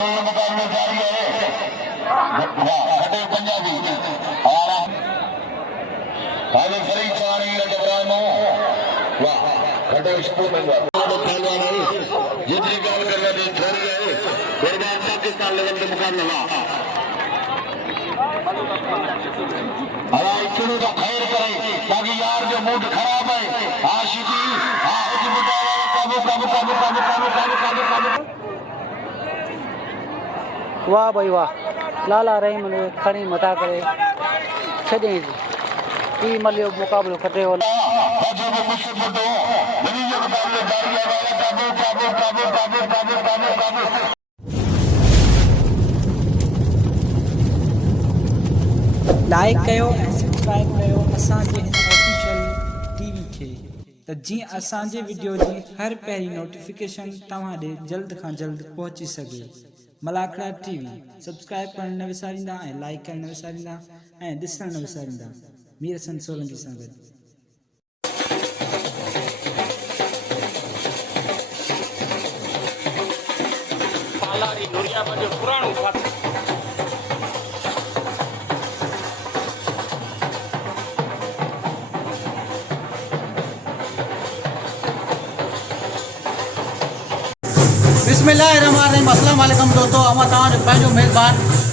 मुकाबले जारी है खटे पंजाबी हाले फरी चाणी जबरानो वाह खटे स्कूल में पहलवान है जितनी गाल करवा दे जारी है बर्बाद पाकिस्तान लेवल के मुकाबला अरे चलो तो खैर करे ताकि यार जो मूड खराब है आशिकी आज मुकाबला काबू काबू काबू काबू काबू काबू काबू काबू वाह भाई वाह लाला रहीम ने खड़ी मता करे छॾे की मलियो मुकाबलो खटे वाला लाइक कयो ऐं सब्सक्राइब कयो असांजे हिन ऑफिशियल टीवी खे त जीअं असांजे वीडियो जी हर पहिरीं नोटिफिकेशन तव्हां ॾे जल्द खां जल्द पहुची सघे। मलाखड़ा टीवी सब्सक्राइब करण न विसारींदा ऐं लाइक करण न विसारींदा ऐं ॾिसण न विसारींदा। मीर हसन सोलंकी सां गॾु। पालारी नूरियाबाद जो पुराणो फाटक बिस्मिल्लाहिर्रहमानिर्रहीम अस्सलाम वालेकुम दोस्तों अमा तव्हांजो पंहिंजो मेज़बान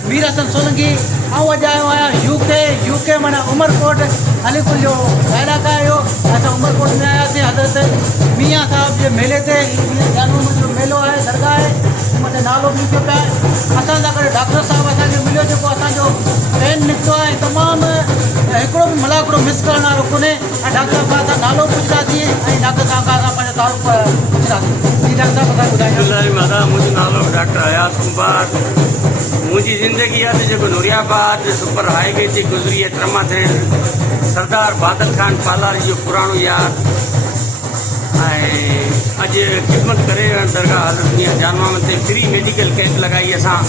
मीर हसन सोलंकी ऐं अॼु आयो आहियां यूके माना उमरकोट अलीपुर जो इलाइक़ा आहे इहो। असां उमरकोट में आयासीं हज़रत मियां साहिब जे मेले ते जानून जो मेलो आहे दरगाह आहे हुन नालो बि लिखियो पिया आहे। असां सां गॾु डॉक्टर साहिबु असांखे मिलियो जेको असांजो ट्रेन निकितो आहे तमामु हिकिड़ो बि मलाकड़ो मिस करण वारो कोन्हे ऐं डॉक्टर साहिब खां असां नालो पुछंदासीं ऐं डॉक्टर साहिब खां असां पंहिंजो तालुक पुछंदासीं। जी डॉक्टर साहिबु असांखे ॿुधाईंदो मुंहिंजो नालो डॉक्टर हयात कुमार। मुंहिंजी ज़िंदगी आहे जेको नूरियाबाद सुपर हाईवे ते गुज़री आहे त्रमा थियल सरदार बादल खान पालारी जो पुराणो यार ऐं अॼु ख़िदमत करे दरगाह हज़रत जानवान ते फ्री मेडिकल कैंप लॻाई असां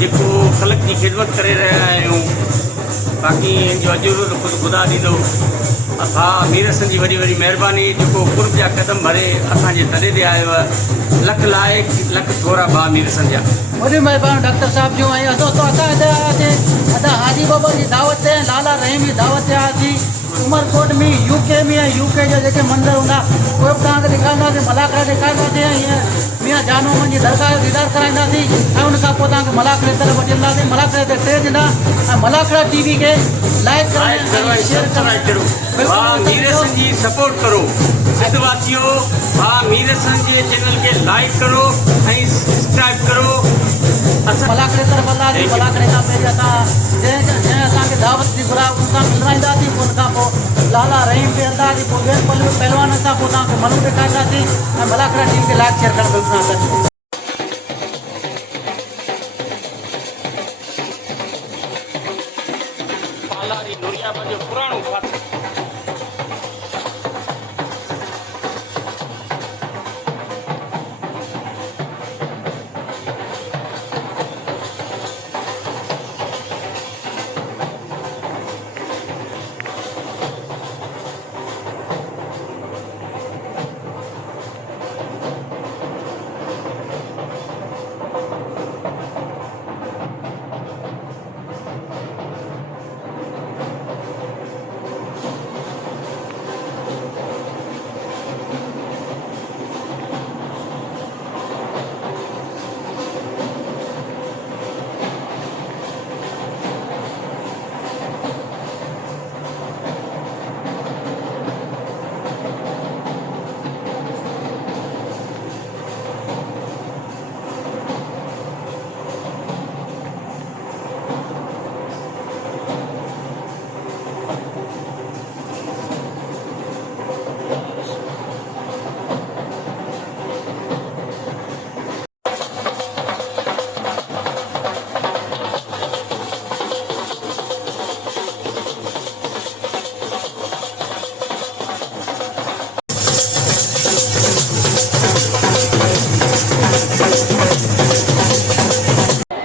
जेको ख़लक जी ख़िदमत करे रहिया आहियूं। बाक़ी जो अजूरो त ख़ुदि ख़ुदा ॾींदो। असां मीर हसन जी वॾी वॾी महिरबानी जेको कुर्ब जा क़दम भरे असांजे तॾे ते आयो आहे। लख लाइक लख थोरा भाउ मीर हसन जा वॾी महिरबानी डॉक्टर साहिब जो ऐं दोस्तों असां हिते आयासीं अदा हाजी बाबा जी दावत ते लाला रहीम जी दावत ते आयासीं उमरकोट में यूके में यूके जो जेके मंदर हूंदा उहे बि तव्हांखे ॾेखारींदासीं मलाखड़ा ॾेखारींदासीं ऐं हीअं मियां जानूमन जी दरगाह जो दीदार कराईंदासीं ऐं उन खां पोइ तव्हांखे मलाखड़े तरफ़ वठी हलंदासीं। मलाखड़े ते टे ॾींदा ऐं मलाखड़ा टीवी खे लाइक करो शेयर करो। भाउ मीर हसन जी सपोर्ट करो सिद्धवासियो। भाउ मीर हसन जे चैनल खे लाइक करो ऐं सब्सक्राइब करो। मलाखड़े तरफ़ हलंदासीं। मलाखड़े खां पहिरीं असां जंहिं असांखे दावत जी घुराई उन सां मिलाईंदासीं। पोइ उन खां पोइ लाला रहीम ते हलंदासीं। पोइ ॿियनि पहलवाननि सां पोइ तव्हांखे मलू ॾेखारींदासीं ऐं मलाखड़ा टीवी खे लाइक शेयर करणु बिल्कुलु न करिजो। पालारी नूरियाबाद जो पुराणो फाटक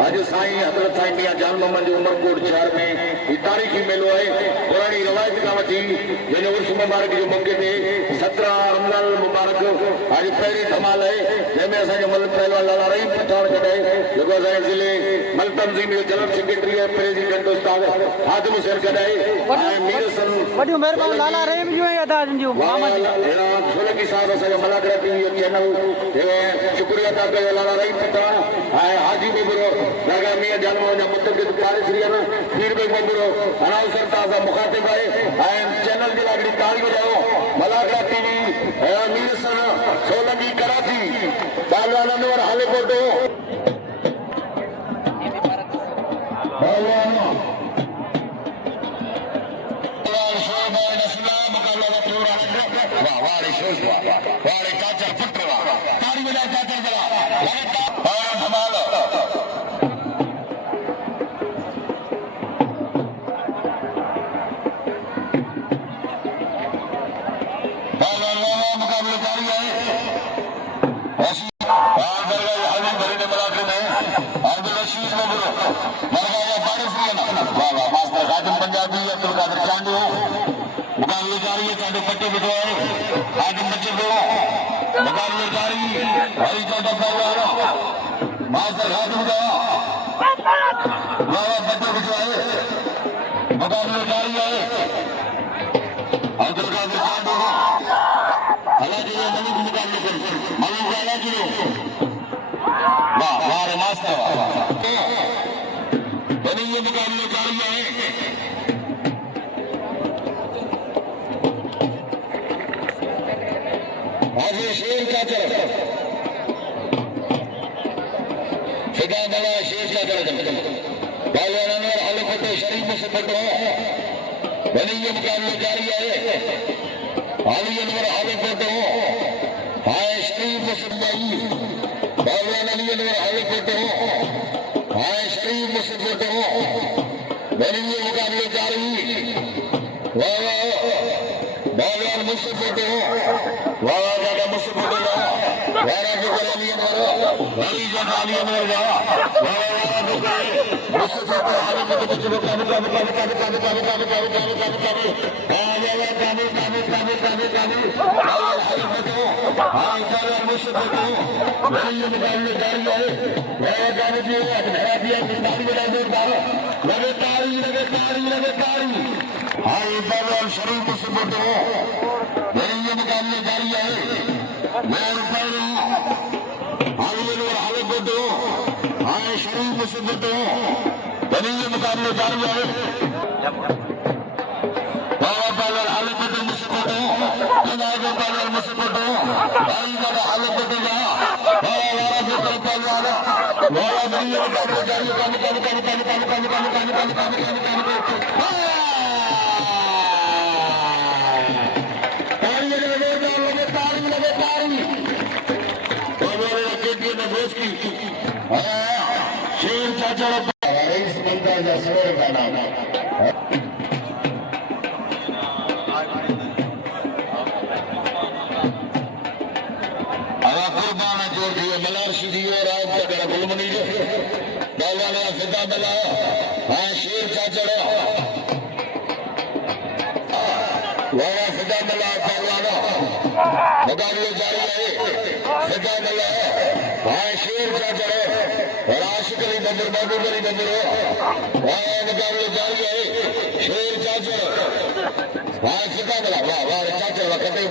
अॼु साईं हज़रत साईं मियां जान मोहम्मद उमरकोट शहर में तारीखी मेलो है पुरानी रवायत का वठी जने उर्स मुबारक जो मौके पे 17 रमजान मुबारक आज पहली धमाल है जंहिंमें असांजो मल पहलवान लाला रहीम पठान कढाए जेको असांजे ज़िले मल तंज़ीम जो जनरल सेक्रेटरी है प्रेसिडेंट उस्ताद हाजिम हुसैन कढाए ऐं मीर सन वॾियूं महिरबानी लाला रहीम जूं ऐं अदा जूं सोलंकी साहब असांजो मलाकरा टीवी जो चैनल शुक्रिया अदा कयो लाला रहीम पठान ऐं हाजी बबुरो दरगाह मियां जानमो जा मुतक़िद कारश्री आहिनि फीडबैक बबुरो अनाउंसर साहब मुखातिब आहे ऐं चैनल जे लाइ ताड़ी वॼायो मलाकरा टीवी मीर सन सोलंकी कराची पहलवान अनवर हालेकोटो वाले चाचा पुत्र ताड़ी बजा चाचा जरा लगातार धमाल मुकाबले जारी है पंजाबी अब्दुल कादिर चांडू मुकाबले जारी है चांडू पट्टे बिठो है आज बच्चे को मुकाबले जारी हरी चांडा पहलवान मास्टर हाजिम का पट्टे बिठो है मुकाबले जारी है अब्दुल कादिर चांडू हालांकि ये मलिक मुकाबले कर मलिक वाला जी वाह वाह मास्टर बनी ये मुकाबले जारी है आज ये शेर का चल फिदा बड़ा शेर का चल पहलवान अनवर हालेकोटो शरीफ से पटो बनी ये मुकाबले जारी है आली अनवर हालेकोटो हाय शरीफ मुसद्दई पहलवान अली अनवर हालेकोटो हाय शरीफ मुसद्दई बनी ये मुकाबले जारी वाह पहलवान मुसद्दई वाह दादा मुसद्दई वारा जो अली अनवर वाली जो अली अनवर वाह मुसद्दई हालेकोटो जो काम शरीफ मुसद्दई ये मुकाबले जारी है हालेकोटो हाय शरीफ मुसद्दई ये मुकाबले जारी है पहलवान हालेकोटो मुसद्दई पहलवान मुसद्दई हालेकोटो पहलवान शेर चाचा रईस मुमताज असवर का नाम कुर्बान जोड़ दिए मलार शीधी और आज तक गुलमनी जो पहलवान फिदा बला हाँ शेर चाचड़ वाला फिदा बला पहलवान मुकाबले जारी है फिदा बला हाँ शेर चाचड़ और आशिक अली बब्बर बाबू अली बब्बर हाँ मुकाबले जारी है शेर चाचड़ हाँ फिदा बला वाह वाह चाचड़ कटे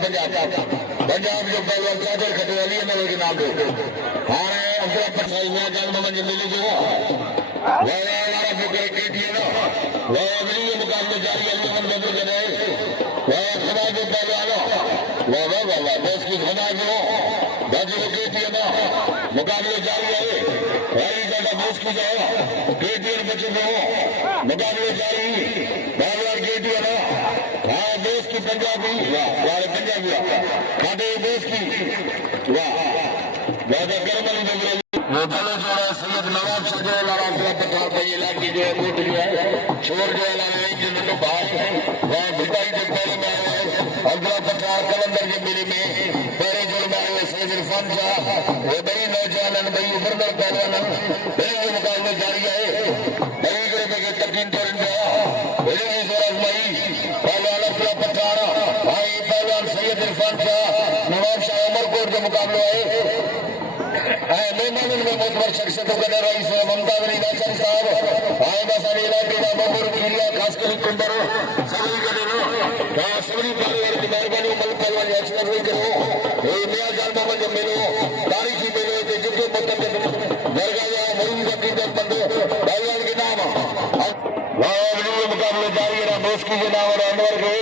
पंजाब जो पहलवान चादर खटे अली अनवर के नाम पे हारे अब्दुल पठाई में जान मोहम्मद मिली जो वाला हमारा बुकर केटी है ना वाह अगली ये मुकाबले जारी अली अनवर बब्बर करे वाह खुदा जो पहलवान वाह वाह वाह बस की खुदा जो बाजी में केटी है ना मुकाबले जारी है हरी जगह बस की जो केटी और बच्चे को मुकाबले जारी पहलवान केटी है ना हाँ देश की पंजाबी वाह वाले पंजाबी खाते देश की वाह दादा करमल वो भले जो है सैयद नवाब शाह लाला पठार भाई इलाके जो है वोट जो है छोर जो है लाला जो बात है वह भिटाई के पहले में अब्दुल पठार कलंदर के मेले में पहले जो में सैयद इरफान शाह वो बड़ी नौजवान भाई उभरदार पहलवान बड़े मुकाबले जारी है बड़ी रुपए के तकलीफ मुकाबलो है मेहमानों में मोतबर शख्सियतों का रईस ममता वली नाचन साहब आए बसाने इलाके का बबूर एरिया खास कर कुंदर सभी का देनो सभी परिवार की मेहरबानी मल पलवान एक्सप्रेस नहीं करो ए नया जाल मोहम्मद जो मेलो तारीखी मेलो के जितने मतलब दरगाह या मरीन का कीमत बंदो पहलवान के नाम वाह मुकाबले जारी है दोस्ती के नाम और अनवर के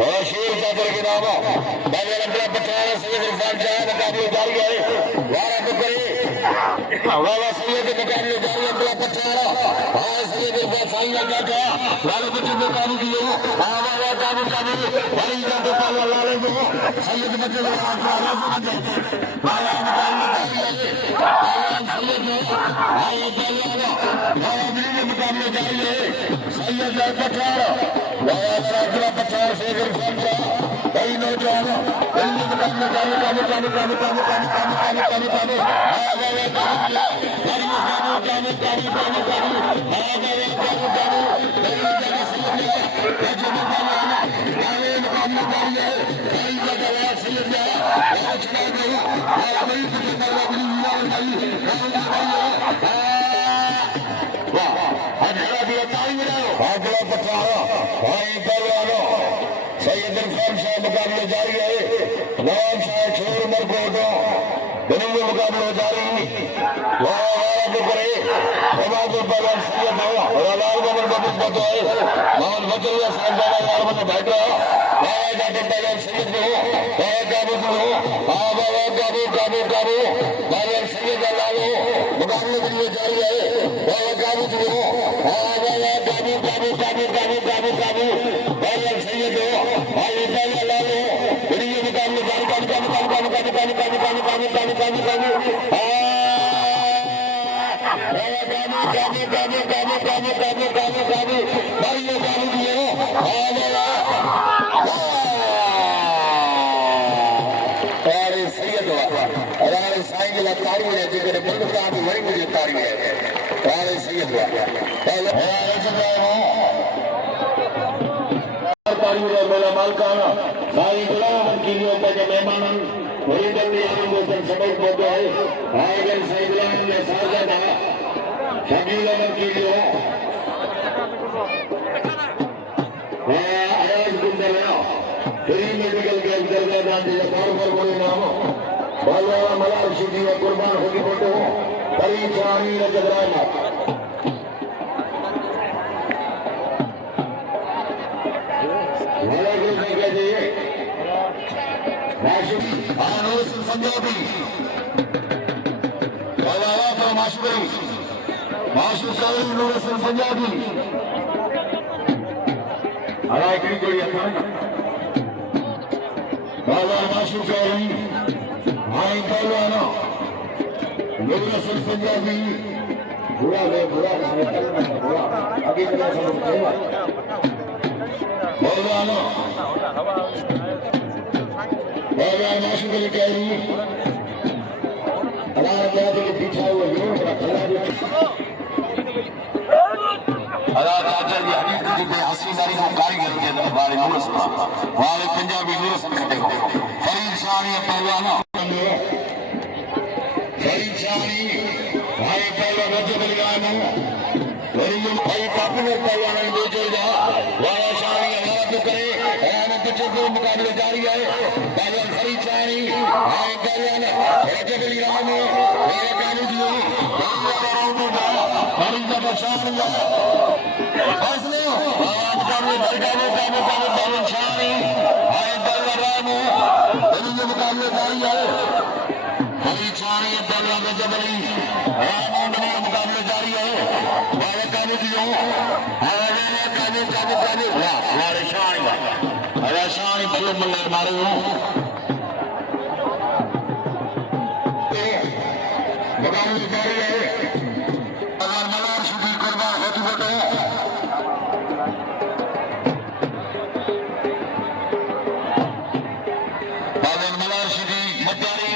और शेर चादर के नाम बाजार अंदर 50 से इरफान शाह मुकाबले जारी है वारा को करे वाला सैयद के मुकाबले जारी है अंदर 50 हां सैयद इरफान साईं लगा था वाले को जो काबू किए आवा काबू वही का तो पाला लाले को सैयद बच्चे का आवाज बन जाए वाला मुकाबले सैयद हां पहलवान वाला भी मुकाबले जारी है सैयद 50 वाला 50 से इरफान शाह कई नौजवान सैयद इरफान शाह मुकाबले जारी है नवाब शाह छोर उमर को दोनों में मुकाबले जारी करे पहलवान सैयद और लाल बाबर बाबू बतो है मोहम्मद वजलिया साहब यार बने बैठ रहा बाबा जाके पहलवान सैयद हो काबू हो हां बाबा काबू काबू काबू पहलवान सैयद लाल हो मुकाबले के लिए जारी है बाबा काबू हो हां बाबा काबू काबू काबू काबू काबू काबू पहलवान सैयद हो भाई पहले लाल हो ये मुकाबले जारी मेरा मालकाना साई गुलाम की के मेहमान ओरिजिनल यार मोहसन सबक बोलते हैं आगे साई गुलाम ने साजा शकील अहमद की जो आयाज गुंडरा फ्री मेडिकल कैंप दरगाह गांधी बार बार बोले नाम बालवाला मलार शिदी व कुर्बान होगी बोलो फरीद शाही रजराना पंजाबी माशूर साहब नूर पंजाबी जोड़ी बाबा माशूर साहब भाई पहलवाना नूर पंजाबी बुरा बुरा अभी पहलवाना बाबा माशूर के कैरी के पीछा हुआ हसीनारी को कारीगर के बारे नूरस वाले पंजाबी नूरस खटे फरीद शाही पहलवाना फरीद शाही भाई पहलवान रजब अली आयमन भाई पॉपुलर पहलवान दो जोड़ा वाला शाही हमारा करे हमें पीछे को मुकाबले जारी है पहलवान फरीद शाही भाई पहलवान रजब अली आयमन मेरे कानू जी फरीद का शाही फैसले मुकाबले पहलवान शाही भाई पहलवान रामू दोनों मुकाबले जारी है फरीद शाही पहलवान रजब अली रामू दोनों मुकाबले जारी है वाले कानू जी कानू हमारे शाही बल्ले बल्ले मारे मुकाबले जारी है मलार शुदी कुर्बान होती बोटे मलार शुदी मदारी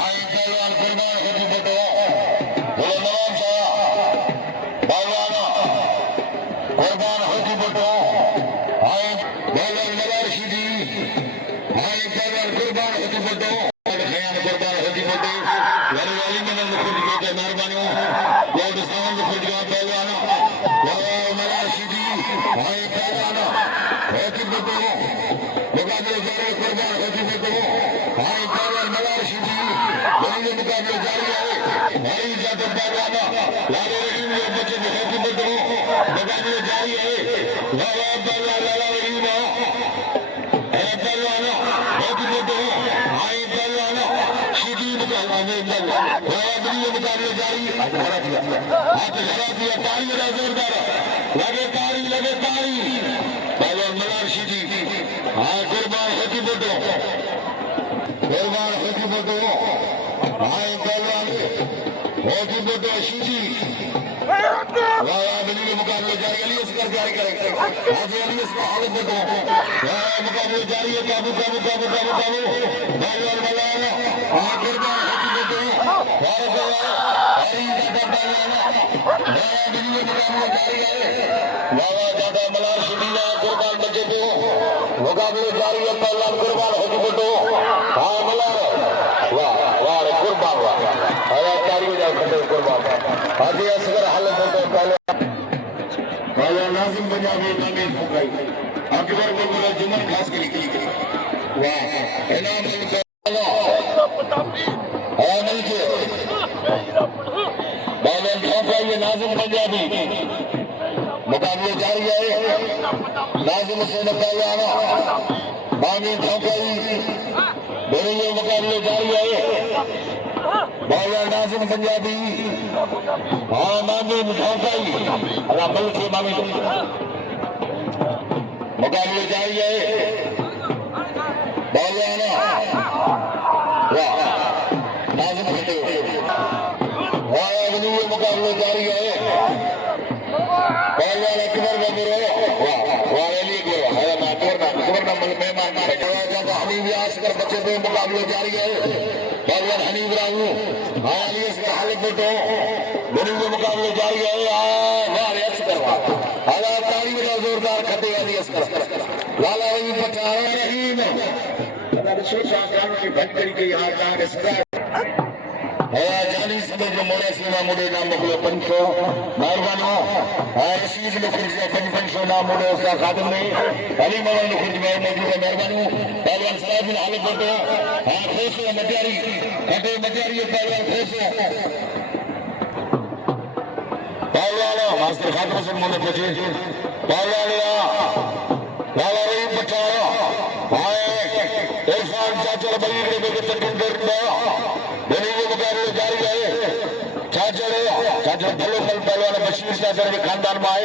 आई पहलवान कुर्बान होती बोटे बोले नवाब शाह पहलवाना कुर्बान होती बोटे आई पहलवान मलार शुदी खुर्द के मेहरबानी वो डिस्काउंट खुर्द का पहलवान वो मलार सीधी भाई पहलवान होती बतो मुकाबले जारी कुर्बान होती बतो भाई पहलवान मलार सीधी दोनों मुकाबले जारी है भाई जादव पहलवान लाले रहीम के बच्चे होती बतो मुकाबले जारी है लाला पहलवान लाला रहीम पहलवान होती बतो भाई पहलवान सीधी मुकाबले जारी हाथ झरा दिया ताली बड़ा जोरदार लगे तारी पहलवान मलार सीधी हाँ कुर्बान होती बतो भाई पहलवान होती बतो सीधी मुकाबले जारी अली असगर जारी करेंगे आज अली असगर हालत बतो मुकाबले जारी है काबू पहलवान मलार हाँ कुर्बान होती बतो ज्यादा मलार सीधी कुर्बान बचे तो मुकाबले जारी है पहलवान कुर्बान होती बतो हाँ मलार वाह कुर्बान तारी कुर्बान हाजी असगर हालत बतो पहलवान नाजिम पंजाबी नामी फुकाई अकबर को जुमन खास के लिए वाह इनाम नाजिम पंजाबी मुकाबले जारी है नाजिम हुसैन पहलवान बामी ठोकई दोनों मुकाबले जारी है पहलवान नाजिम पंजाबी हाँ मामी ठोकई बल थे मामी मुकाबले जारी है पहलवान नाजिम मुकाबले जारी है पहलवान अकबर हनीफ असगर बच्चे पे मुकाबले जारी है पहलवान हनीफ राहू अली असगर हालिक बतो दोनों मुकाबले जारी है असगर तारी बड़ा जोरदार खटे अली असगर लाला रहीम पठान रहीम जानी समय जो मोड़ा सीमा मुड़े नाम मोकलो 500 मेहरबानो रशीद ने खुर्ज 500 नाम मुड़े उसका खादम में अली मौला ने खुर्ज में मौजूद है मेहरबानो पहलवान सराजुल हालिक बतो खोसो मटियारी कटे मटियारी पहलवान खोसो पहलवान मास्टर खादम से मोने पहुंचे पहलवान लाला रहीम पठान इरफान चाचा बली के तकन कर मुकाबले जारी है चाचड़ भलो फल पहलवान बशीर चाचड़ के खानदान में आए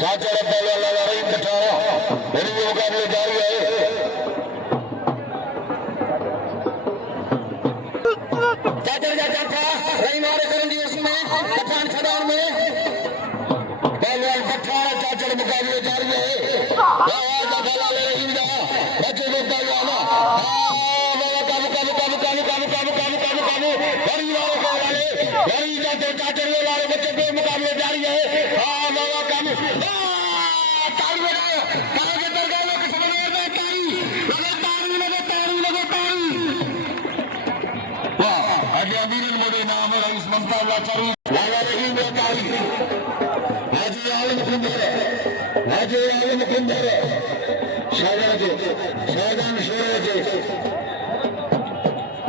चाचड़ पहलवान लाला रहीम पठान मुकाबले जारी है चाचड़ का चाचा रहीम वाले करंजी उसमें पठान खदान में पहलवान पठान चाचड़ मुकाबले जारी है लाला रहीम दा बच्चे को पहलवान चाचड़ वाले बच्चे पे मुकाबले जारी है हाँ बाबा काम मोदे नाम रईस ममता लाला रहीम हाजी आलम कुंदर शाहजान शेर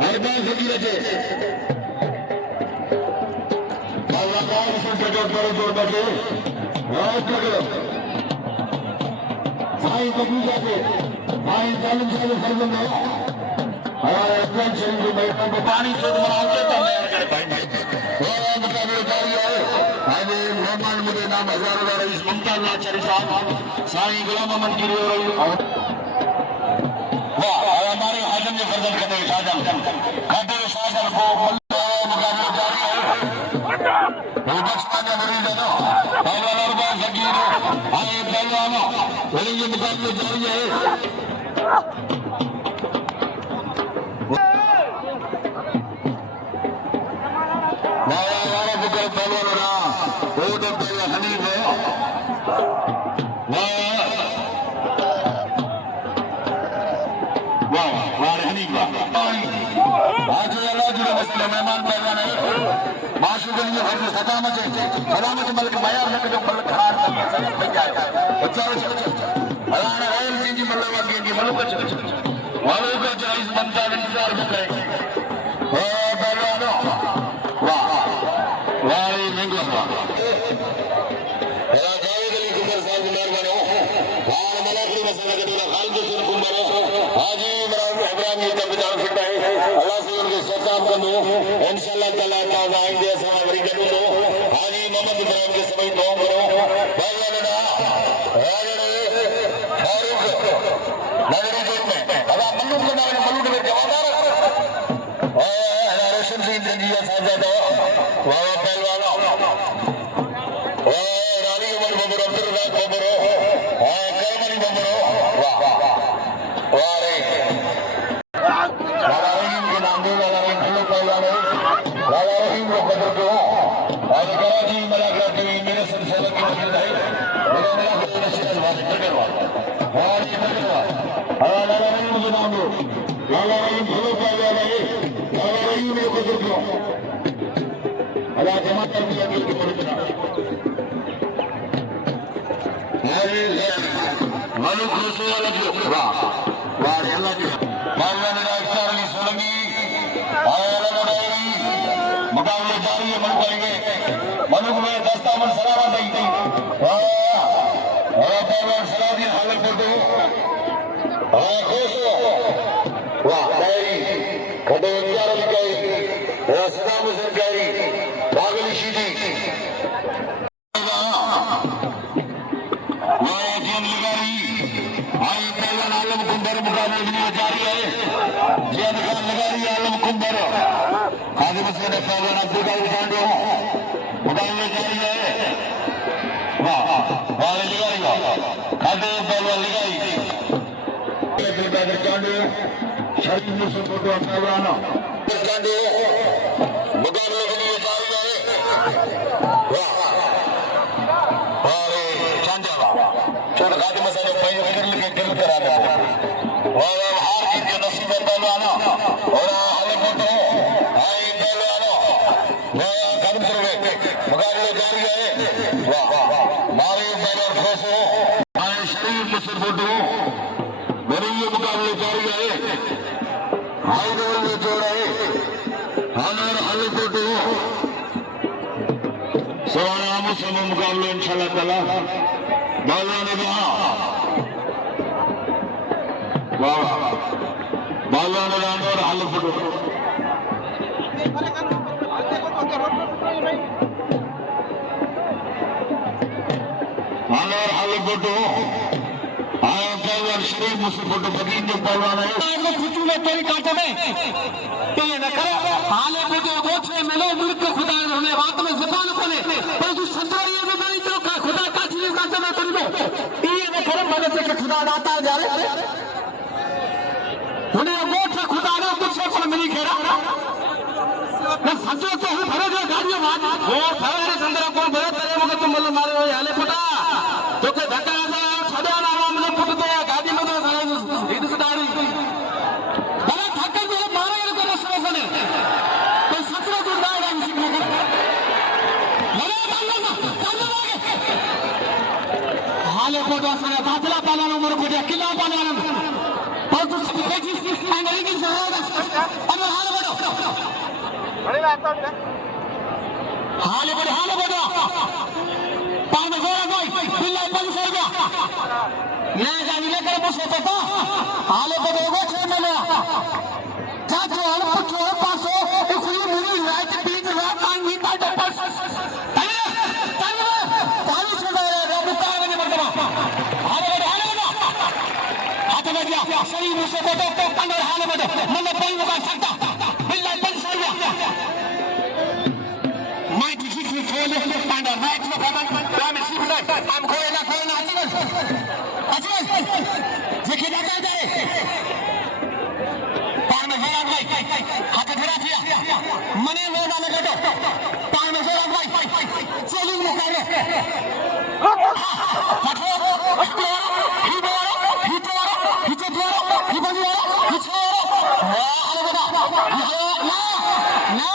अरबान फकीर जोर बैठे साईं कबूजा के भाई जालिम साहब फर्जन है अफगान शरीफ के मैदान में पानी से बनाते मुकाबले जारी है आज मेहमान मुझे नाम हजारों रईस ममता लाचारी साहब साईं गुलाम अहमद गिरी और हमारे हाजम ने फर्जन खटे शाहजहां को मुकाबले जारी है बचपन मरीज है पहलवान अरबान फकीर आए पहलवान ये मुकाबले जारी है पहलवान हनीफ है हनीफ आज जो मेहमान पहलवान है माशूक अली फर्ज सलामत मलिक मयार लक जो मलिक खरार कर सब पे जाए चलो अल्लाह ने रोल जी मल्ला वाली जी मलुक का जायज बनता इंतजार भी करेंगे ओ पहलवानों वाह वाह मिंगला अल्लाह जावेद अली कुमार साहब मेहरबान हो हाल मलाकड़ी मसला के दूर खालिद हुसैन कुमार हाजी इब्राहिम का बिदान फिट है अल्लाह से उनके सत्ताम कर दो इंशाअल्लाह ताला ताजा आएंगे ऐसा वरी कर दो हाजी मोहम्मद इब्राहिम के समय दुआ करो पहलवानों नगरी जोत में बाबा मल्लू के नाम मल्लू के जवादार रोशन सिंह जी साहब बाबा पहलवानों रानी उमर बबरो अब्दुल रजाक बबरो करमनी बबरो वाह वाह रे बाबा रहीम के नाम दे वाला खिलो पहलवान बाबा रहीम को बदल दो और कराची मलाकरा टीवी मेरे सिलसिले की मौजूद है मेरे मेरा को नशीब वाले करवा और ये करवा बाबा रहीम के नाम दो बाबा रहीम खिलो पहलवान है बाबा रहीम को बदल दो अल्लाह जमा कर दिया दिल की मदद मलुक रसूल अल्लाह वाह वाह अल्लाह जी पहलवान अख्तर अली सोलंकी आया लड़ाई मुकाबले जारी है मलुक करेंगे मलुक में दस्तामन सलामत है वाह और पहलवान सलाउद्दीन हालत कर दो खुश हो वाह डायरी खड़े अख्तर अली कई सदाम हुसैन कई बागली शीदी आलम कुंबर मुकाबले में जारी है जियाद खान लगारी आलम कुंबर हाजी हुसैन पहलवान अब्दुल उठांडो मुकाबले जारी है वाह वाह लगारी खाते पहलवान लगारी अब्दुल कादिर चांडो शरीफ मुसलमान फोटो पहलवान चांडो मुकाबले के लिए जारी है वाह वाह चांडो चोर गाजी मसाले दिल करा दे और हार जीत के नसीब पहलवाना और हाले फोटो आई पहलवानो नया कर्म करोगे मुकाबले जारी है वाह मारे पहलवान खुश हो आए शरीफ मुसलमान फोटो मेरे ये मुकाबले जारी है हाई लेवल में जोड़ है हमारे हाले फोटो सवाल मुसलमान मुकाबले इंशाल्लाह ताला पहलवान कहा बालवान और हाल फोटो हाल फोटो आया पहलवान शरीफ मुझसे फोटो बदीन जो पहलवान है खुचू में तेरी कांटे में ये न करे हाल फोटो गोछे मिलो मुल्क के खुदा होने बात में ज़बान कोने पर तू सच्चा ये में नहीं तो का खुदा का चीज का चला तुमको ये न करे मदद से खुदा दाता जा रे उन्हें गोठ खुदा ने कुछ पर मिली खेरा मैं सजो तो हूं भरे जो गाड़ियों बात वो सारे संदरा को बड़े तेरे मगर तुम बोलो मारे हो हाले पता तो के धक्का आ छड़ा ना नाम ने पुट तो गाड़ी में तो सारे इधर से दाड़ी बड़ा थक्का जो मारे इनको मसला बने तो सत्र तो दाड़ा मुझे मगर बड़ा डालना हाले को तो सारा दादला पालन उम्र को किला पालन और दूसरी चीज अंग्रेजी से होगा अब हाल बढ़ो हाल बढ़ो पान में जोड़ा कोई बिल्ला बंद कर गया मैं गाड़ी लेकर बस होता था हाल बढ़ो को छे में चाचो हल पुछो पासो खुली मुरी रात बीच रात मांगी बात बस तने ताली छोड़ रे मुका में बंदवा हाल बढ़ो हाथ में दिया शरीर मुझसे फोटो अंदर हाल बढ़ो मैंने कोई मुका सकता बिल्ला बंद कर गया माइक ठीक से खोल अंदर माइक में फोटो मैं सीख रहा हम खोलना अजय देखिए दादा जाए पान में जोड़ा भाई हाथ फिरा दिया मने लोगा में कटो पान में जोड़ा भाई चलू मुकाबले पठो ही बोलो ही तोरो ही तोरो ही बनियो ही छोरो वाह अरे बेटा ना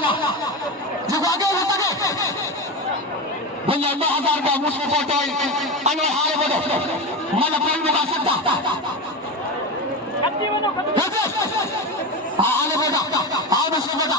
जो आगे होता है दुनिया 1000 का मुश्किल फोटो अने हाय बोलो मन कोई मुका सकता आने बेटा आओ बस बेटा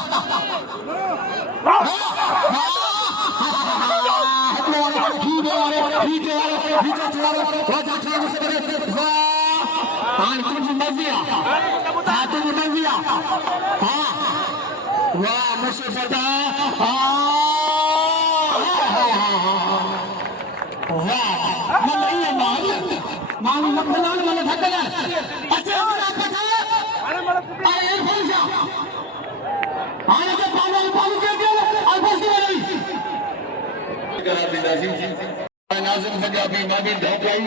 नाज़िम पंजाबी माबिन ढोकाई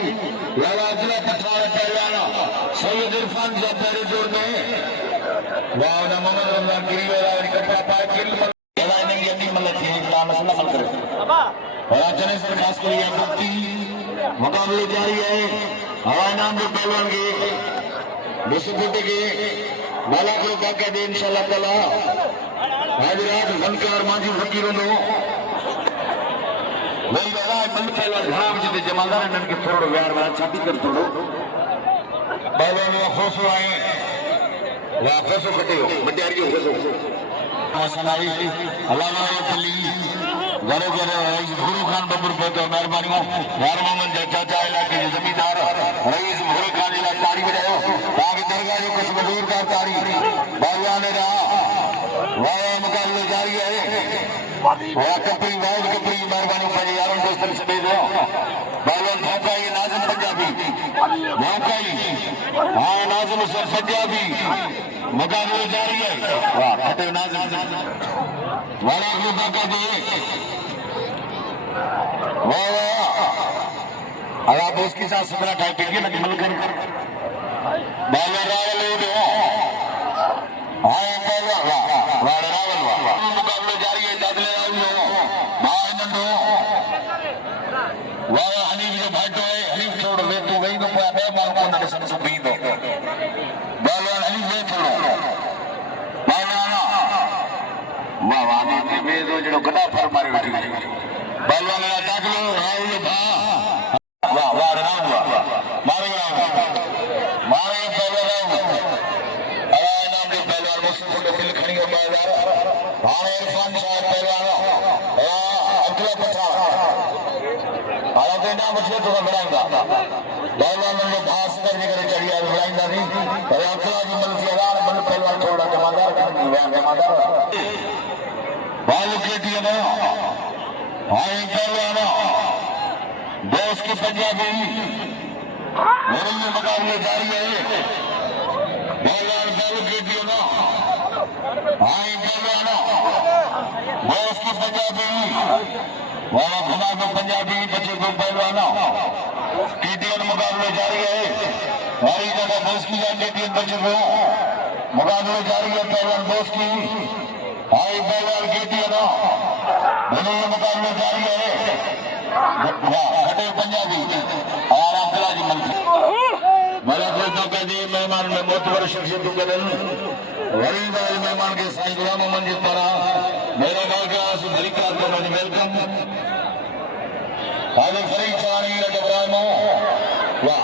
लाला अजला पठार पहलवाना सैयद इरफान जा पहरे जोड़ में वाह ना मोहम्मद रमजान गिरी वाला कपड़ा पाए किल वाला नहीं यदि मतलब थी नाम से नकल करे और जने सर खास कर ये भक्ति मुकाबले जारी है हवा नाम जो पहलवान के बिस्कुट के बाला को बाका दे इंशाल्लाह ताला आज रात फनकार मांझी फकीरों नो वही वाला मन पहलवान घरा में जिते जमादार नन के थोड़ो व्यार वाला छाती कर थोड़ो पहलवान वो खुश आए वाह खुश कटे हो मटियारी हो खुश मसनाई अल्लाह तली घरे घरे रईस गुरु खान बबुर पहुंचो मेहरबानी हो यार मोहम्मद चाचा इलाके के जमींदार रईस गुरु खान इलाके तारी बजाओ बाकी दरगाह जो कुछ मजदूर का तारी पहलवान रहा वाह मुकाबले जारी है वाह कपड़ी वाइड कपड़ी मेहरबानी पर यारों दोस्तों से दे दो पहलवान धोकाई नाज़िम पंजाबी धोकाई हाँ नाज़िम सर पंजाबी मुकाबले जारी है वाह फटे नाज़िम वाला को बाका दे वाह वाह अब आप उसके साथ 17 टाइप के लगे मिलकर पहलवान रावल हो दो हाँ पहलवान वाह रावल वाह मुकाबले जारी है दादले रावल भाई नंदो वाह हनीफ जो भाटो है हनीफ छोड़ दे तू गई तो मैं मां को ना सन सब भी दो पहलवान हनीफ दे छोड़ो पहलवान वाह वाह ने बे दो जो गदा फर मारे बैठी पहलवान ने अटैक लो रावल भा वाह वाह रावल मारे मारे पहलवान अरे नाम जो पहलवान मुस्लिम को दिल खड़ी हो बाजार भाई इरफान साहब पहलवान अब्दुल्ला पठार हालां तो ना मुझे तो बनाएगा पहलवान ने भास करने के चढ़िया बनाएगा नहीं पर अब्दुल्ला जी मन से यार मन पहलवान थोड़ा जमादार जमादार बाल केटी ने भाई पहलवान दोस्त की पंजाबी मेरे मुकाबले जारी है पहलवान बाल केटी ने भाई पहलवान दोस्त की पंजाबी वाला घुमा को पंजाबी बच्चे को पहलवाना केटीएन मुकाबले जारी है हमारी जगह दोस्त की केटीएन बच्चे को मुकाबले जारी है पहलवान दोस्त की भाई पहलवान केटीएन दोनों मुकाबले जारी है खटे पंजाबी और अब्दुल्ला जी मंत्री मेरा दोस्तों का जी मेहमान में मोतबर शख्सियत कदम गरीब मेहमान के साईं गुलाम मंजिद परा मेरे गांव के आंसू भरी का वेलकम आज फरी चाणी लगे वाह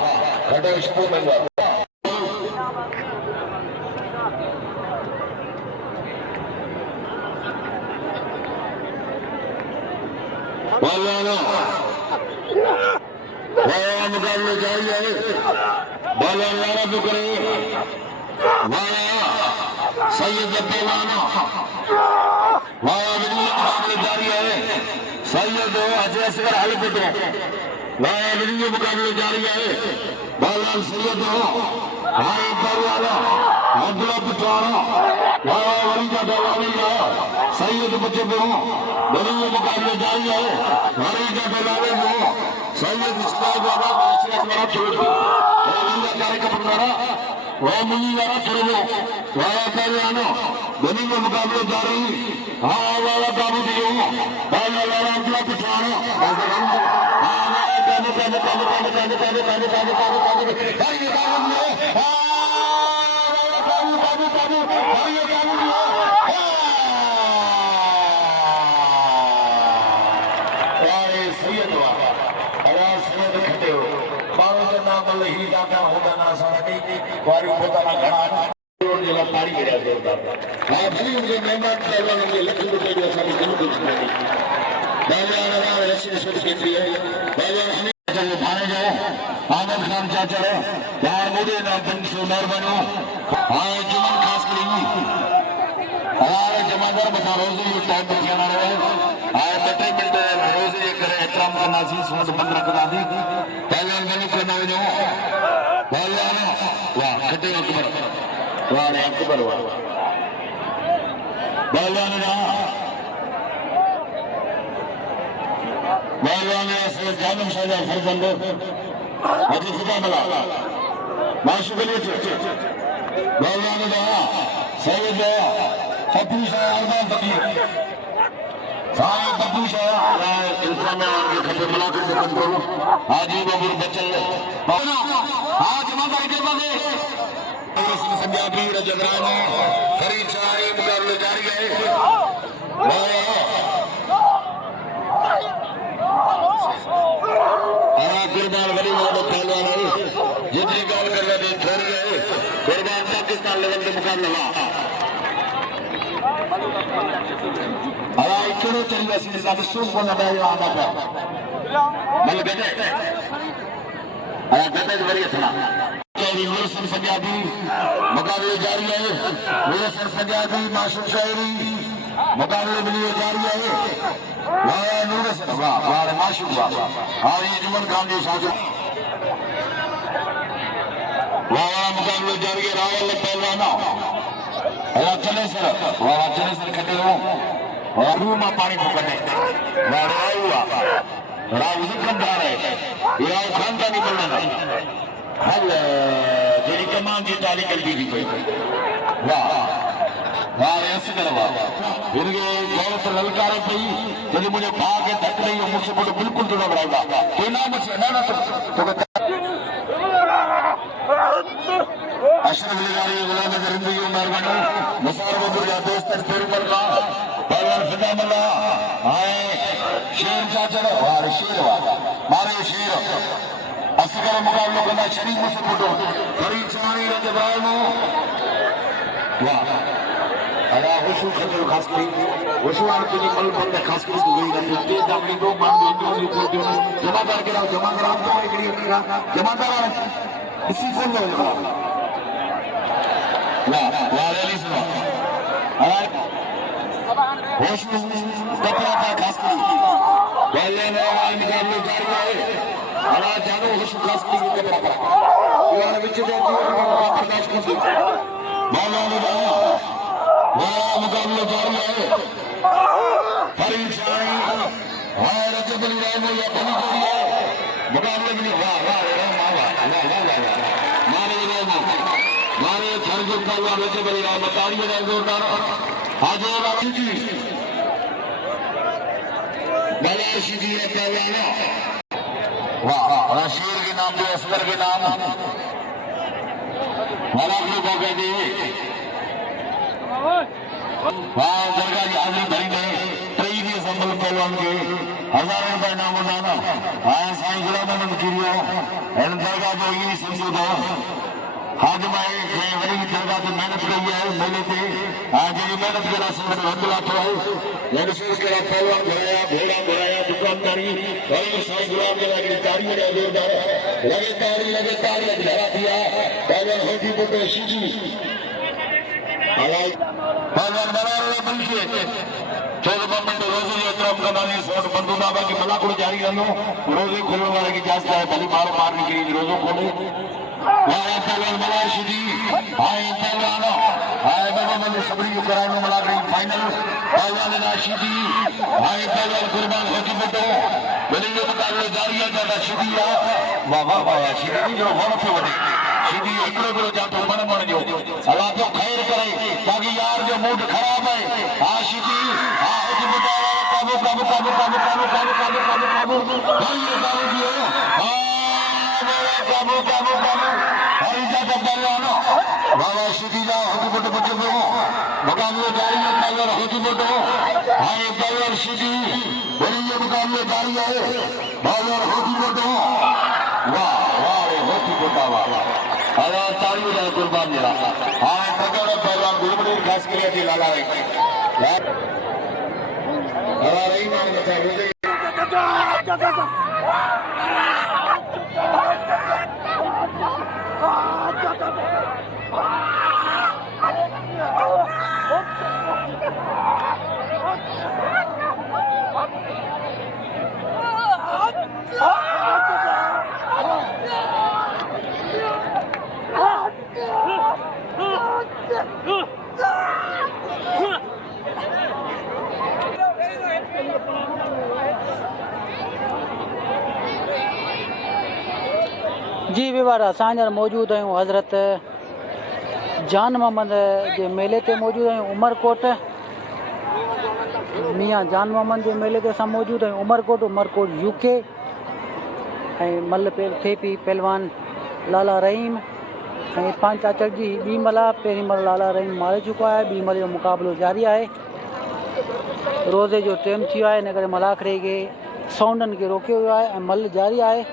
खटे शुभ मेहमान मुकाबले जारी है बाला तो करे सैयद पहलवान मुकाबले जारी है सैयद अजय असगर हलपुटो मुकाबले जारी है बालाल सैयद हाय पहलवान अब्दुल्ला पठार सैयद बच्चे मुकाबले जारी है सैयद पहलवानों दोनों में मुकाबले जारी हाँ वाला काबू दियो वाला अब्दुल्ला पठार शरीयत हुआ आवाज सनद खटे हो मारो के नाम ही डाका होता ना साडी वारी पोताना घणा जेला ताड़ी करया जोरदार हां भली मुझे मेहमान पहलवान के लख रुपए जो सारी जन कुछ नहीं पहलवान वाला रशीद सुन के दिए पहलवान हमें जो थाने जाओ आमद खान चाचा यार मुझे नाम बन सोनार बनो हां जुमन खास करेंगी हमारे जमादार बता रोज ये टाइम पर जाना रहे आए बटे मिलते रोज ये करे एहतराम करना चाहिए सोच बंद रखना दी पहलवान बनो करना हो जाओ पहलवान वाह खटे अकबर वाह रे अकबर वाह पहलवान ना पहलवान से जानम शाजा फरजंद अजी खुदा मला माशुक लिए पहलवान ना सैयद पप्पू शाह अरमान फकीर सारे पप्पू शाह इंसान के खते मुलाकात से कंट्रोल हाजी बाबूर बचल आज माता के बगे और संजाबी रजगरानो फरीद शाही मुकाबले जारी है कुर्बान वली मोहम्मद पहलवान जितनी गाल करना दे थोड़ी है कुर्बान पाकिस्तान लेवल के मुकाबला अरे इकड़ो चली वैसी निजाम सूस को नबे आना पे मल गदे अरे गदे वरी थना चौधरी नूरसन पंजाबी मुकाबले जारी है नूरसन पंजाबी मासूम शायरी मुकाबले में जारी है वाह नूरसन वाह वाह मासूम वाह और ये जुमन खान जो साथ वाह मुकाबले जारी है रावल पहलवान अल्लाह चले सर खटे हो और रूम में पानी फुकटे हुआ राव कंधार है ये खानदानी नहीं बोलना हल जेरी कमान जी ताली कर दी कोई वाह वाह ऐसे करवा इनके गौरत ललकारे पई यदि मुझे भाग के थक रही हो मुझसे बोलो बिल्कुल तो घबराएगा तो ना मुझे ना अशरफ लिगारी गुलाम जरिंदी उमर बनो मुसार बबूर या दोस्त फिर मरला पहलवान फिदा मल्ला आए शेर चाचा वार शेर मारे शेर असगर मुकाबला करना शरीफ मुझसे फोटो फरीद शाही रजबान वाह अला हुशु खजर खास करी हुशु आर के मल बंद खास करी तो गई गई तेज दामनी दो मान दो जमादार के नाम जमादार हम तो एकड़ी जमादार इसी फोन में वाह वाह सुनो होश कपड़ा का खास करी पहले ने आवाज निकालने जा रहा है अला जानो होश खास करी कपड़ा का यार विच दे बर्दाश्त कर दो मौलाना वाह मुकाबला जा रहा है फरीद शाही हाय रजब अली रहमो या बनी जा रही है मुकाबले में वाह वाह मारे खर्ज पहलवान रजब अली रहमो तालियां दे जोरदार हाजिर बाबू जी बलाशी जी पहलवान वाह रशीद के नाम पे असगर के नाम वाला को कहते हैं वाह दरगाह की हाजिरी भरी गई कई भी संभल पहलवान के हजारों रुपए नाम उठाना आया साईं गुलाम अहमद गिरियो इन दरगाह जो ये समझो आज मैं वही दरगाह पे मेहनत करी है मेले पे आज ये मेहनत के रास्ते में अलहमदुलिल्लाह तो है ये विशेष कर पहलवान घोड़ा घोड़ा दुकानदारी वही साईं गुलाम के लगे तारी में जोरदार लगे तारी लगा दिया पहलवान होती बोटे शिजी पहलवान बना रहे बल्कि 14 मिनट रोजे एहतराम करना नहीं सोच बंधु बाबा की भला को जारी रहनो रोजे खोलने वाले की इजाजत है भली मारो मारने के लिए रोजों खोले वाह पहलवान बलाशी जी हाय पहलवान हाय बाबा मन सबरी कराने वाला गई फाइनल पहलवान राशि जी हाय पहलवान कुर्बान होती बेटो मेरे ये मुकाबले जारी है राशि जी वाह वाह वाह राशि जी जो होने पे बने सीधी एकड़ो जातो मन मन जो अल्लाह तो खैर करे बाकी यार जो मूड खराब है आशिकी होती बेटा काबू काबू काबू काबू काबू काबू काबू काबू काबू भाई ये काबू जी काबू काबू काबू हरी जाता पहलवानो बाबा सीधी जा होती बेटो बच्चे को मुकाबले जारी है पहलवान होती बेटो हाय पहलवान सीधी ये मुकाबले जारी है बाजार होती को वाह वाह होती को वाह अरे तालियों का कुर्बान मेरा हाँ पकड़ो पहलवान गुलमनी खास के लिए लाला रही मान बता मुझे जी विवार असांजा मौजूद आहियूं हज़रत जान मोहम्मद जे मेले ते मौजूद आहियूं उमरकोट मियाँ जान मोहम्मद जे मेले ते असां मौजूद आहियूं उमरकोट यूके ऐं मल थिए पहलवान लाला रहीम ऐं इरफान चाचड़ जी ॿी मल आहे पहिरीं मल लाला रहीम मारे चुको आहे ॿी मल जो मुक़ाबिलो जारी आहे रोज़े जो टाइम थियो आहे इन करे मलाखड़े खे साउंडनि खे रोकियो वियो आहे ऐं मल जारी आहे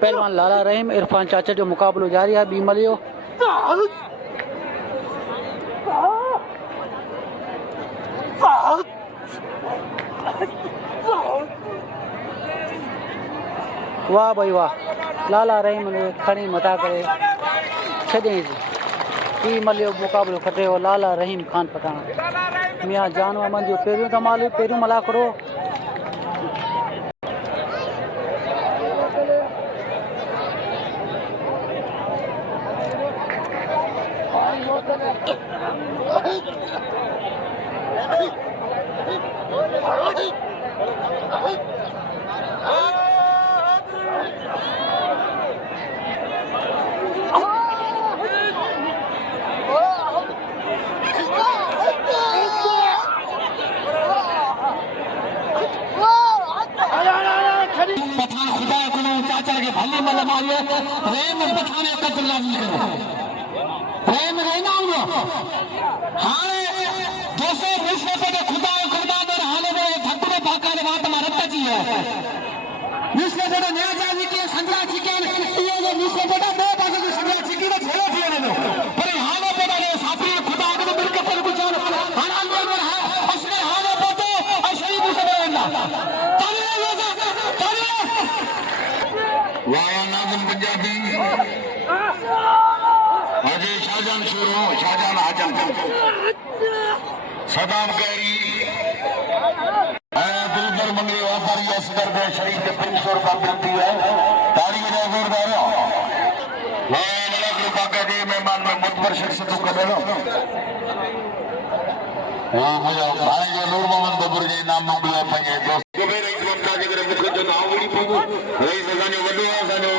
पहलवान लाला रहीम इरफान चाचड़ जो मुकाबलो जारी है ॿी मल जो वाह भाई वाह लाला रहीम ने खणी मथा करे छॾियईं ॿी मल जो मुकाबलो खटे हो लाला रहीम खान पठान मियाँ जान मोहम्मद जो पहिरियों धमाल पहिरियों मलाखड़ो भले मल मारियो प्रेम पठाने कतल नहीं करो प्रेम रहना हो हाने दोसो विश्व से खुदा खुदा दर हाले में भक्त में भाका ने बात मारत जी है विश्व से नया जाजी के संग्रह जी के ये जो विश्व बेटा दो बाजू के संग्रह जी के झेलो थी ने पर हाने बेटा ने साथी खुदा के मिलकर पर कुछ हाना में है असली हाने पोतो असली मुझे ना वाया नाज़िम पंजाबी अजय शाहजहां शुरू शाहजहां आजम सदाम कैरी दिलबर मंगरे व्यापारी असगर के शरीर के 500 रुपया मिलती है तारीख ने जोरदार अलग रुपया के दे मेहमान में मुतबर शख्स तो कर लो वो मुझे भाई जो नूर मोहम्मद बबूर जी नाम मंगला पाए दोस्त को मेरे इस वक्त के तरफ मुख जो आवड़ी पगो रईस असांजो वडो असांजो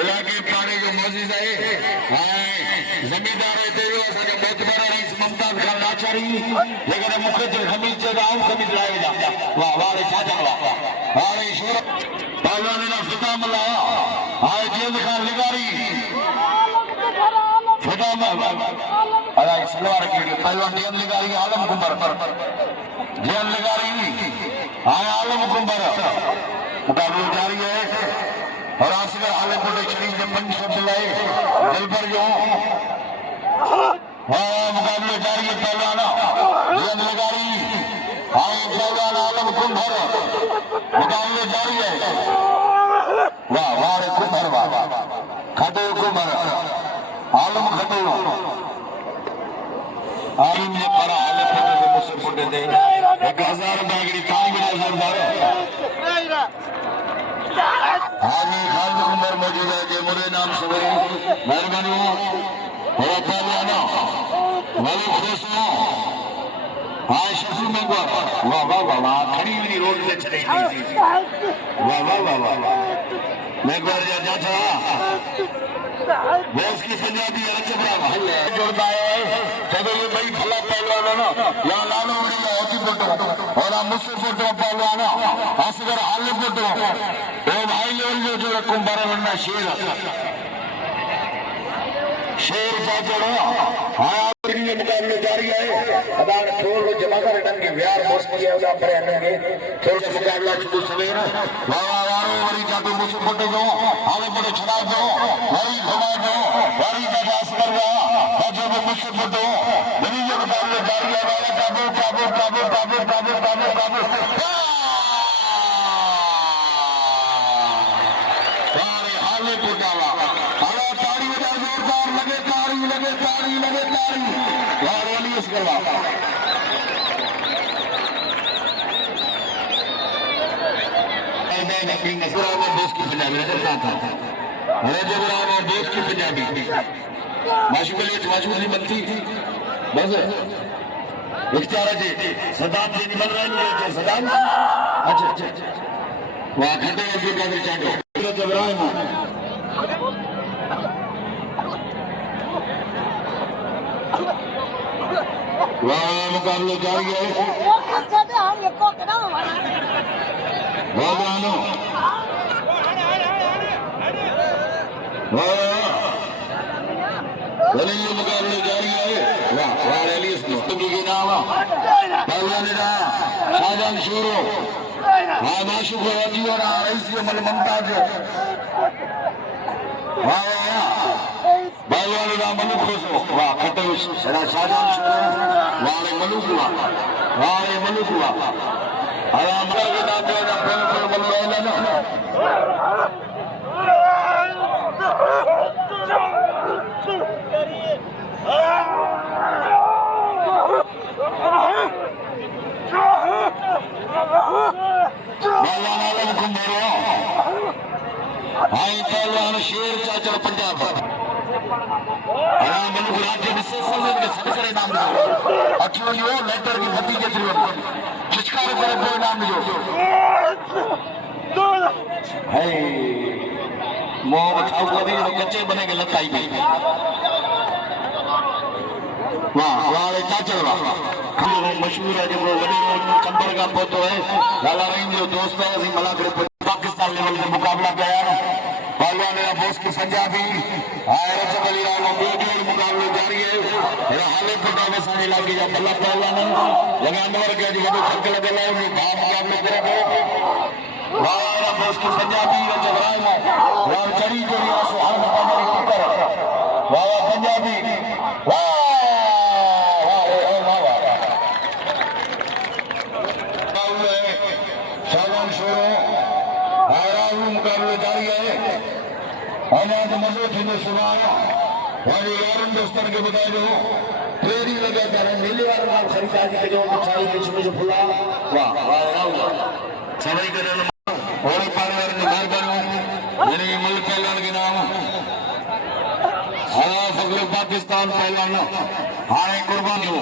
इलाके पाणे जो मौजूद है जमींदार हिते जो असांजो मोतबर रईस मुमताज खान लाचारी लेकिन मुख जो खमीस जो आऊं खमीस लाए जा वाह वाह छा वाह वाह ईश्वर पहलवान ना फिदा मल्ला हाय जेल खान लिगारी फिदा अरे सलवार के पहलवान जेल लिगारी आलम कुंबर जेल लिगारी हाय आलम कुंबर मुकाबला जारी है और आसिफर आलमपुर शरीफ ने 500 चलाए दिलबर जो मुकाबला जारी है पहलवान जेल लिगारी हाय पहलवान आलम कुंबर मुकाबला जारी है वाह वाह कुंबर वाह खटो कुंबर आलम खटो आलम ने पर आलमपुर के मुझसे फुटे दे 1000 बागड़ी ताली बजा जोरदार हाजी खालिद कुंबर मौजूद है जे मुरे नाम से मेहरबानी हो पहलवान वाली खुशो हाय शफी में वाह वाह वाह वाह खड़ी हुई रोड पे चले वाह वाह वाह वाह मैं बार जा था बॉस की पंजाबी चपड़ा भाई है जोड़ता है जब ये भाई भला पहलवान है ना या लानो बढ़िया होती फोटो और आप मुझसे फोटो पहलवान असगर हाल फोटो वो भाई लोग जो रकम बारह बनना शेर का जोड़ो हाँ ये मुकाबले जारी है अदान छोड़ लो जमा कर रन के बिहार बॉस की है उधर पर रन के थोड़ा सा मुकाबला शुरू सवेर वाह वारो वरी जाते मुझसे फोटो दो आगे बड़े छड़ा दो वरी घुमा दो वरी दबास कर रहा बाजू में मुझसे फोटो वरी ये मुकाबले जारी है वाला काबू काबू काबू काबू काबू काबू काबू वारे हाले पोटावा हाले ताड़ी बजा जोरदार लगे ताड़ी लगे ताड़ी लगे ताड़ी वारे अली इस करवा दोस्त की पंजाबी करता था अरे जब राम दोस्त की पंजाबी माशूकली बनती बस इख्तियार जी सदाम जी निकल रहे हैं सदाम अच्छा अच्छा वहाँ खड़े हैं का चाटो जब राम वहाँ मुकाबले जारी है वाह मुकाबले जारी है वाह वाह रैली के नाम पहलवान शाहजहां शूरो हाँ माशूक राजी और रईसी अमल मुमताज वाह पहलवान मलूक वाह खटे शाहजहां शूरो वाले मलूक हुआ वाले मलूक हुआ आराम के नाम जो ना बिल्कुल मल्ला ना मौलाना आलम कुंभरो हाई पहलवान शेर चाचर पंजाब आराम मलूक राज्य विशेष के सबसे नाम दो अठियो यो लेटर की भती के थ्रू खिचकार करे कोई नाम जो है मोह छाव कभी कच्चे बने के लताई में वाह वाले चाचर वाह मशहूर है जो वडे चंबर का पोतो है लाला रहीम जो दोस्त है अभी मलाकर पाकिस्तान लेवल पे मुकाबला किया पहलवान ने बॉस की पंजाबी आए चबली राम वीडियो मुकाबले जारी है हाले पटा में सानी लागी जा भला पहलवान लगान वर्ग के जो फर्क लगे है वो भाव मुकाबले करे वाह बॉस की पंजाबी और जबराइम राम चढ़ी जो सुहान मुकाबले कर वाह पंजाबी वाह मुकाबले जारी है अनाज मजो थी सुनाया वाली यारन दोस्तन के बताए जो तेरी लगा कर नीले वाला नाम खरीदा जी के जो चाय बीच में जो फुला वाह वाह समय के लिए और परिवार ने घर बनो मेरे मुल्क पहलवान के नाम आया फखर पाकिस्तान पहलवान हाय कुर्बान जो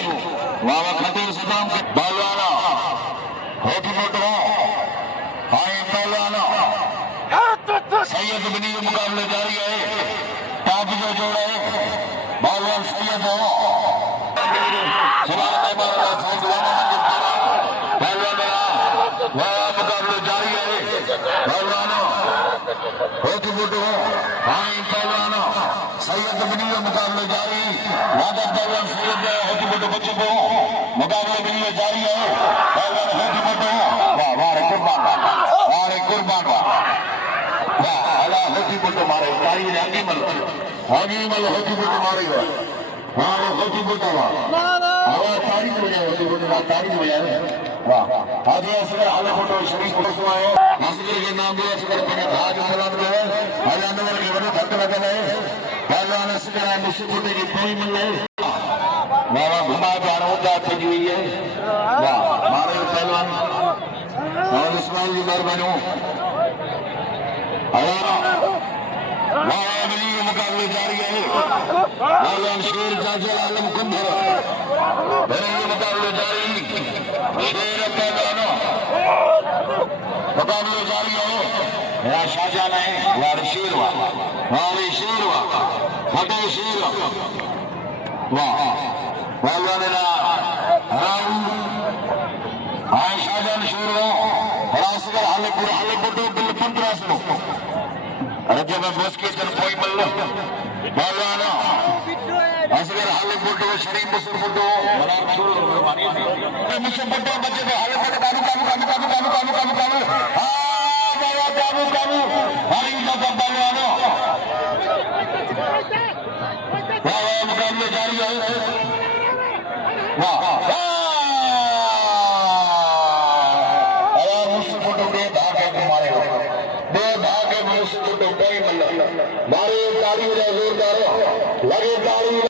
वाह खतीब सदाम के पहलवान होती मोटो हाय पहलवान सैयद बनी के मुकाबले जारी है टॉप जो जोड़ा है पहलवान सैयद हो मुकाबले जारी है पहलवान होती मोटो हाय पहलवान सैयद बनी के मुकाबले जारी वादा पहलवान सैयद होती मोटो बच्चे को मुकाबले बनी जारी है पहलवान होती मोटो वाह वाह कुर्बान वाह होती बोटो मारे तारी आगे मल होती बोटो मारे हाँ होती बोटो वाह तारी बजाए होती बोटो तारी बजाए वाह आज असगर हाले बोटो शरीफ बसो आयो असगर के नाम दे असगर के भाग सलाम दे आज अंदर के बड़े धक्का लगा है पहलवान असगर मुझसे बोटे की कोई मिल नहीं वाह घुमा जा रहा होता थी हुई है वाह मारे पहलवान और इस्माइल जी मेहरबानी मुकाबले जारी है शेर चाचर आलम कुंभर मुकाबले जारी शेर पहलवान मुकाबले जारी है या शाहजहान है वार शेरवा वारे शेरवा फटे शेर वाह पहलवान ना राम हाय शाहजहान शेरवा रासगर हाले पुटो बिल 1500 रजब मुस्की जन कोई मल्लो पहलवान असगर हाले पुटो शरीफ मुसर पुटो मलाक छोड़ मुसर पुटो बच्चे को हाले पुटो काबू काबू हरी का पहलवान वाह मुकाबले जारी है वाह फोटो दे भागे मारे दे भागे मुझे फोटो कोई मल्ला मारे ताली जोरदार लगे ताली